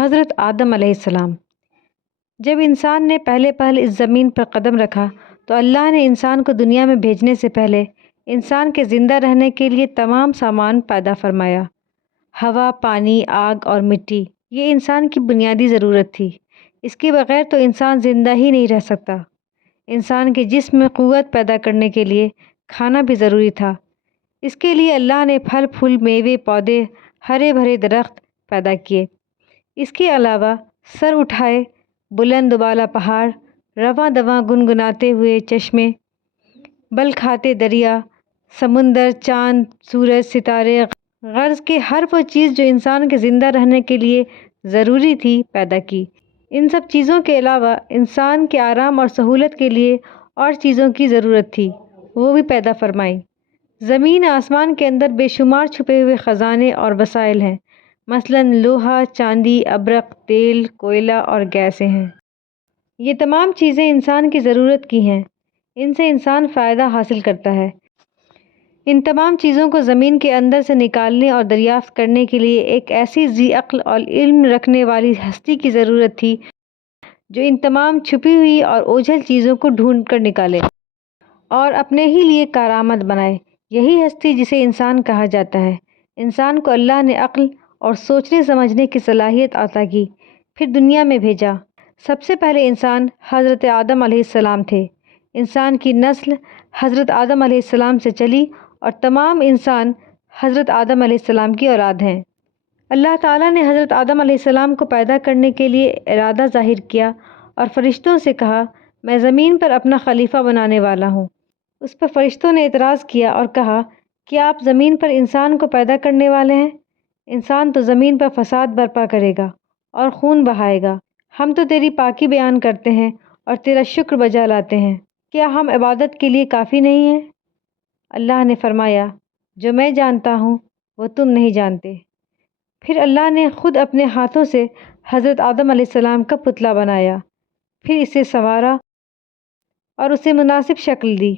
حضرت آدم علیہ السلام۔ جب انسان نے پہلے اس زمین پر قدم رکھا تو اللہ نے انسان کو دنیا میں بھیجنے سے پہلے انسان کے زندہ رہنے کے لیے تمام سامان پیدا فرمایا۔ ہوا، پانی، آگ اور مٹی، یہ انسان کی بنیادی ضرورت تھی۔ اس کے بغیر تو انسان زندہ ہی نہیں رہ سکتا۔ انسان کے جسم میں قوت پیدا کرنے کے لیے کھانا بھی ضروری تھا۔ اس کے لیے اللہ نے پھل پھول، میوے، پودے، ہرے بھرے درخت پیدا کیے۔ اس کے علاوہ سر اٹھائے بلند و بالا پہاڑ، رواں دواں گنگناتے ہوئے چشمے، بل کھاتے دریا، سمندر، چاند، سورج، ستارے، غرض کہ ہر وہ چیز جو انسان کے زندہ رہنے کے لیے ضروری تھی پیدا کی۔ ان سب چیزوں کے علاوہ انسان کے آرام اور سہولت کے لیے اور چیزوں کی ضرورت تھی، وہ بھی پیدا فرمائی۔ زمین آسمان کے اندر بے شمار چھپے ہوئے خزانے اور وسائل ہیں، مثلاً لوہا، چاندی، ابرق، تیل، کوئلہ اور گیسیں ہیں۔ یہ تمام چیزیں انسان کی ضرورت کی ہیں، ان سے انسان فائدہ حاصل کرتا ہے۔ ان تمام چیزوں کو زمین کے اندر سے نکالنے اور دریافت کرنے کے لیے ایک ایسی ذی عقل اور علم رکھنے والی ہستی کی ضرورت تھی جو ان تمام چھپی ہوئی اور اوجھل چیزوں کو ڈھونڈ کر نکالے اور اپنے ہی لیے کارآمد بنائے۔ یہی ہستی جسے انسان کہا جاتا ہے۔ انسان کو اللہ نے عقل اور سوچنے سمجھنے کی صلاحیت عطا کی، پھر دنیا میں بھیجا۔ سب سے پہلے انسان حضرت آدم علیہ السلام تھے۔ انسان کی نسل حضرت آدم علیہ السلام سے چلی اور تمام انسان حضرت آدم علیہ السلام کی اولاد ہیں۔ اللہ تعالیٰ نے حضرت آدم علیہ السلام کو پیدا کرنے کے لیے ارادہ ظاہر کیا اور فرشتوں سے کہا، میں زمین پر اپنا خلیفہ بنانے والا ہوں۔ اس پر فرشتوں نے اعتراض کیا اور کہا کہ آپ زمین پر انسان کو پیدا کرنے والے ہیں؟ انسان تو زمین پر فساد برپا کرے گا اور خون بہائے گا۔ ہم تو تیری پاکی بیان کرتے ہیں اور تیرا شکر بجا لاتے ہیں، کیا ہم عبادت کے لیے کافی نہیں ہیں؟ اللہ نے فرمایا، جو میں جانتا ہوں وہ تم نہیں جانتے۔ پھر اللہ نے خود اپنے ہاتھوں سے حضرت آدم علیہ السلام کا پتلا بنایا، پھر اسے سنوارا اور اسے مناسب شکل دی۔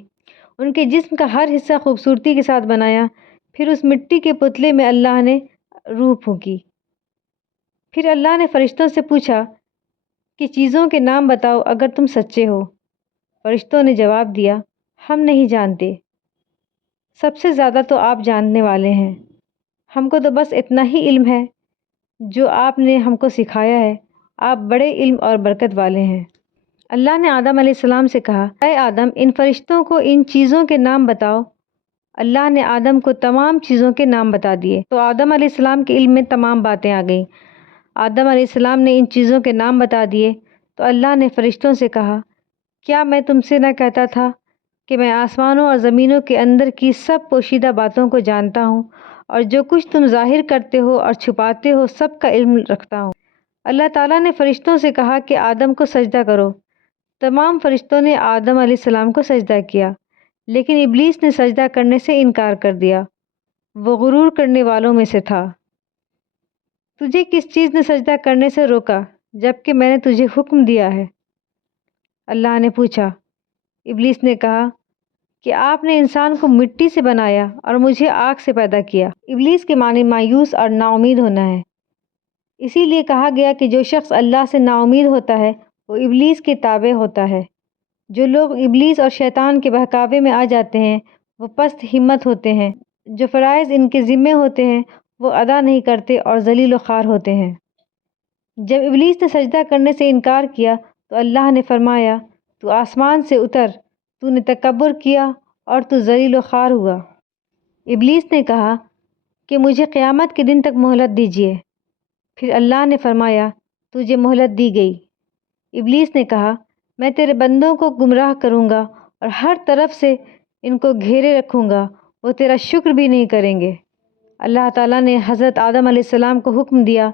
ان کے جسم کا ہر حصہ خوبصورتی کے ساتھ بنایا۔ پھر اس مٹی کے پتلے میں اللہ نے روح پھونکی۔ پھر اللہ نے فرشتوں سے پوچھا کہ چیزوں کے نام بتاؤ اگر تم سچے ہو۔ فرشتوں نے جواب دیا، ہم نہیں جانتے، سب سے زیادہ تو آپ جاننے والے ہیں۔ ہم کو تو بس اتنا ہی علم ہے جو آپ نے ہم کو سکھایا ہے، آپ بڑے علم اور برکت والے ہیں۔ اللہ نے آدم علیہ السلام سے کہا، اے آدم، ان فرشتوں کو ان چیزوں کے نام بتاؤ۔ اللہ نے آدم کو تمام چیزوں کے نام بتا دیے تو آدم علیہ السلام کے علم میں تمام باتیں آ گئیں۔ آدم علیہ السلام نے ان چیزوں کے نام بتا دیے تو اللہ نے فرشتوں سے کہا، کیا میں تم سے نہ کہتا تھا کہ میں آسمانوں اور زمینوں کے اندر کی سب پوشیدہ باتوں کو جانتا ہوں اور جو کچھ تم ظاہر کرتے ہو اور چھپاتے ہو سب کا علم رکھتا ہوں۔ اللہ تعالیٰ نے فرشتوں سے کہا کہ آدم کو سجدہ کرو۔ تمام فرشتوں نے آدم علیہ السلام کو سجدہ کیا، لیکن ابلیس نے سجدہ کرنے سے انکار کر دیا، وہ غرور کرنے والوں میں سے تھا۔ تجھے کس چیز نے سجدہ کرنے سے روکا جبکہ میں نے تجھے حکم دیا ہے؟ اللہ نے پوچھا۔ ابلیس نے کہا کہ آپ نے انسان کو مٹی سے بنایا اور مجھے آگ سے پیدا کیا۔ ابلیس کے معنی مایوس اور نا امید ہونا ہے۔ اسی لیے کہا گیا کہ جو شخص اللہ سے نا امید ہوتا ہے وہ ابلیس کے تابع ہوتا ہے۔ جو لوگ ابلیس اور شیطان کے بہکاوے میں آ جاتے ہیں وہ پست ہمت ہوتے ہیں، جو فرائض ان کے ذمے ہوتے ہیں وہ ادا نہیں کرتے اور ذلیل و خوار ہوتے ہیں۔ جب ابلیس نے سجدہ کرنے سے انکار کیا تو اللہ نے فرمایا، تو آسمان سے اتر، تو نے تکبر کیا اور تو ذلیل و خوار ہوا۔ ابلیس نے کہا کہ مجھے قیامت کے دن تک مہلت دیجیے۔ پھر اللہ نے فرمایا، تجھے مہلت دی گئی۔ ابلیس نے کہا، میں تیرے بندوں کو گمراہ کروں گا اور ہر طرف سے ان کو گھیرے رکھوں گا، وہ تیرا شکر بھی نہیں کریں گے۔ اللہ تعالیٰ نے حضرت آدم علیہ السلام کو حکم دیا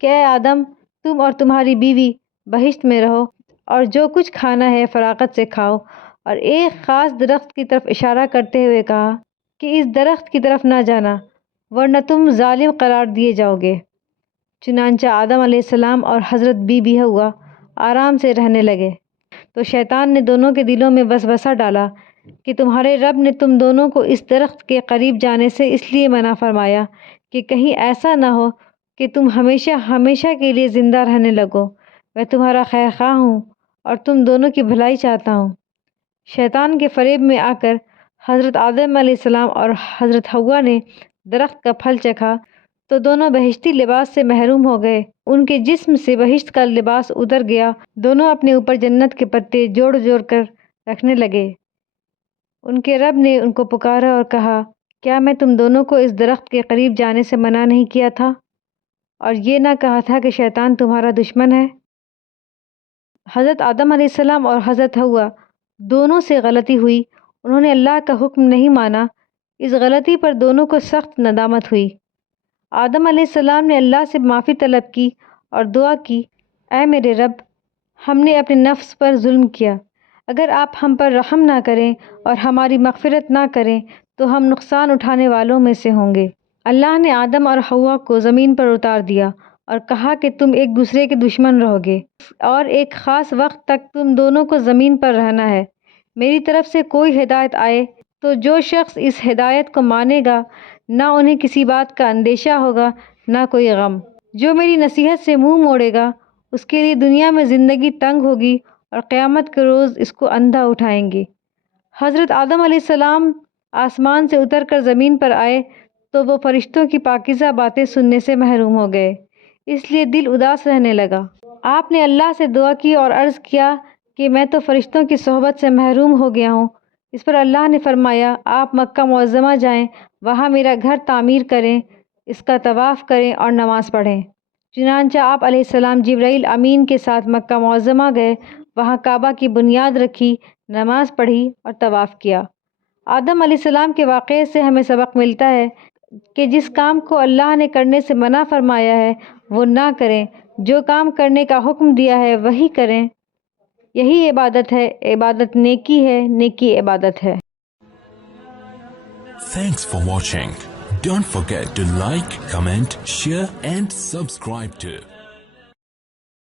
کہ اے آدم، تم اور تمہاری بیوی بہشت میں رہو اور جو کچھ کھانا ہے فراغت سے کھاؤ، اور ایک خاص درخت کی طرف اشارہ کرتے ہوئے کہا کہ اس درخت کی طرف نہ جانا ورنہ تم ظالم قرار دیے جاؤ گے۔ چنانچہ آدم علیہ السلام اور حضرت بی بی حوا آرام سے رہنے لگے تو شیطان نے دونوں کے دلوں میں وسوسہ ڈالا کہ تمہارے رب نے تم دونوں کو اس درخت کے قریب جانے سے اس لیے منع فرمایا کہ کہیں ایسا نہ ہو کہ تم ہمیشہ ہمیشہ کے لیے زندہ رہنے لگو، میں تمہارا خیر خواہ ہوں اور تم دونوں کی بھلائی چاہتا ہوں۔ شیطان کے فریب میں آ کر حضرت آدم علیہ السلام اور حضرت حوا نے درخت کا پھل چکھا تو دونوں بہشتی لباس سے محروم ہو گئے، ان کے جسم سے بہشت کا لباس اتر گیا، دونوں اپنے اوپر جنت کے پتے جوڑ جوڑ کر رکھنے لگے۔ ان کے رب نے ان کو پکارا اور کہا، کیا میں تم دونوں کو اس درخت کے قریب جانے سے منع نہیں کیا تھا اور یہ نہ کہا تھا کہ شیطان تمہارا دشمن ہے؟ حضرت آدم علیہ السلام اور حضرت حوا دونوں سے غلطی ہوئی، انہوں نے اللہ کا حکم نہیں مانا، اس غلطی پر دونوں کو سخت ندامت ہوئی۔ آدم علیہ السلام نے اللہ سے معافی طلب کی اور دعا کی، اے میرے رب، ہم نے اپنے نفس پر ظلم کیا، اگر آپ ہم پر رحم نہ کریں اور ہماری مغفرت نہ کریں تو ہم نقصان اٹھانے والوں میں سے ہوں گے۔ اللہ نے آدم اور حوا کو زمین پر اتار دیا اور کہا کہ تم ایک دوسرے کے دشمن رہو گے اور ایک خاص وقت تک تم دونوں کو زمین پر رہنا ہے۔ میری طرف سے کوئی ہدایت آئے تو جو شخص اس ہدایت کو مانے گا نہ انہیں کسی بات کا اندیشہ ہوگا نہ کوئی غم۔ جو میری نصیحت سے منہ موڑے گا اس کے لیے دنیا میں زندگی تنگ ہوگی اور قیامت کے روز اس کو اندھا اٹھائیں گے۔ حضرت آدم علیہ السلام آسمان سے اتر کر زمین پر آئے تو وہ فرشتوں کی پاکیزہ باتیں سننے سے محروم ہو گئے، اس لیے دل اداس رہنے لگا۔ آپ نے اللہ سے دعا کی اور عرض کیا کہ میں تو فرشتوں کی صحبت سے محروم ہو گیا ہوں۔ اس پر اللہ نے فرمایا، آپ مکہ معظمہ جائیں، وہاں میرا گھر تعمیر کریں، اس کا طواف کریں اور نماز پڑھیں۔ چنانچہ آپ علیہ السلام جبرائیل امین کے ساتھ مکہ معظمہ گئے، وہاں کعبہ کی بنیاد رکھی، نماز پڑھی اور طواف کیا۔ آدم علیہ السلام کے واقعے سے ہمیں سبق ملتا ہے کہ جس کام کو اللہ نے کرنے سے منع فرمایا ہے وہ نہ کریں، جو کام کرنے کا حکم دیا ہے وہی کریں۔ یہی عبادت ہے، عبادت نیکی ہے، نیکی عبادت ہے۔ Thanks for watching. Don't forget to like, comment, share and subscribe to